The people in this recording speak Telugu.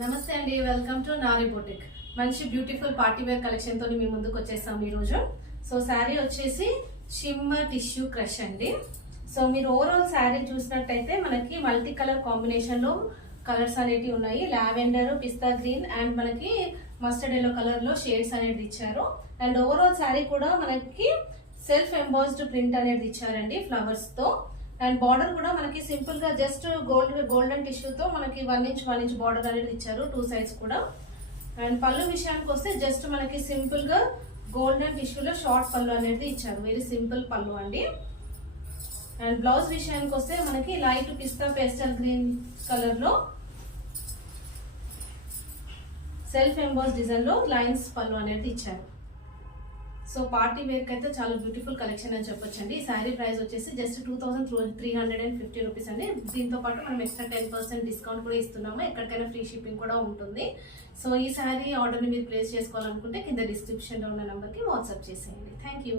నమస్తే అండి, వెల్కమ్ టు నారీ బొటిక్. మంచి బ్యూటిఫుల్ పార్టీ వేర్ కలెక్షన్ తో మీ ముందుకు వచ్చేసాం ఈ రోజు. సో శారీ వచ్చేసి షిమ్మర్ టిష్యూ క్రష్ అండి. సో మీరు ఓవరాల్ శారీ చూసినట్టయితే మనకి మల్టీ కలర్ కాంబినేషన్ లో కలర్స్ అనేవి ఉన్నాయి. లావెండర్, పిస్తా గ్రీన్ అండ్ మనకి మస్టర్డ్ ఎల్లో కలర్ లో షేడ్స్ అనేది ఇచ్చారు. అండ్ ఓవరాల్ శారీ కూడా మనకి సెల్ఫ్ ఎంబాస్డ్ ప్రింట్ అనేది ఇచ్చారండి ఫ్లవర్స్ తో. అండ్ బార్డర్ కూడా మనకి సింపుల్ గా జస్ట్ గోల్డెన్ టిష్యూ తో మనకి 1 ఇంచ్ బార్డర్ అనేది ఇచ్చారు, 2 సైడ్స్ కూడా. అండ్ పళ్ళు విషయానికి వస్తే జస్ట్ మనకి సింపుల్ గా గోల్డెన్ టిష్యూలో షార్ట్ పళ్ళు అనేది ఇచ్చారు, వెరీ సింపుల్ పళ్ళు అండి. అండ్ బ్లౌజ్ విషయానికి వస్తే మనకి లైట్ పిస్తా పేస్టల్ గ్రీన్ కలర్ లో సెల్ఫ్ ఎంబాస్ డిజైన్ లో లైన్స్ పళ్ళు అనేది ఇచ్చారు. సో పార్టీ వేర్ కి అయితే చాలా బ్యూటిఫుల్ కలెక్షన్ అని చెప్పొచ్చండి. ఈ శారీ ప్రైస్ వచ్చేసి జస్ట్ 2350 రూపీస్ అండి. దీంతో పాటు మనం ఎక్స్ట్రా 10% డిస్కౌంట్ కూడా ఇస్తున్నాము. ఎక్కడికైనా ఫ్రీ షిప్పింగ్ కూడా ఉంటుంది. సో ఈ శారీ ఆర్డర్ని మీరు ప్లేస్ చేసుకోవాలనుకుంటే కింద డిస్క్రిప్షన్లో ఉన్న నెంబర్కి వాట్సాప్ చేసేయండి. Thank you.